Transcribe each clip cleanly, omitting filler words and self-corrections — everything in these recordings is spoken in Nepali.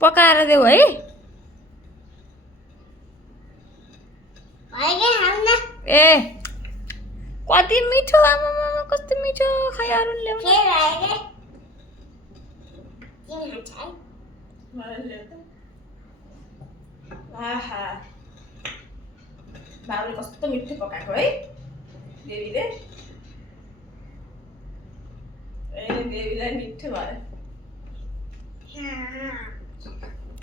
पकाएर देऊ है। ए कति मिठो, आमामा कस्तो मिठो, खै अरू ल्याउ। आहा बाबुले कस्तो मिठो पकाएको है बेबीले। ए बेबीलाई मिठो भयो।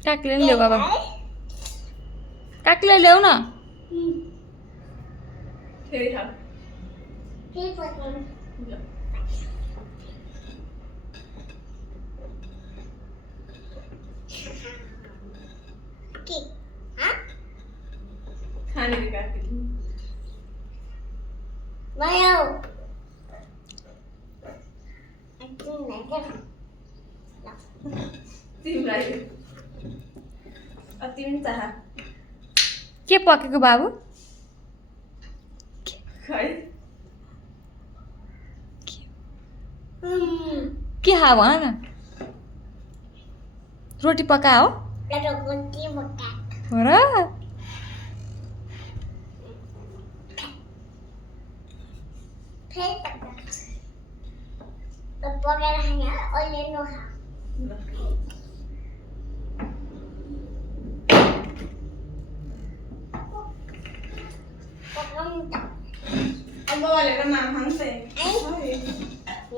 काकीलाई ल्याऊ बाबा, काकीलाई ल्याऊ न। फेरि खाऊ। खाने दे काकी तिमीलाई तिमी चाह के पकेको बाबु? खै के खा भन न। रोटी पका हो र? अब वाले का नाम हम से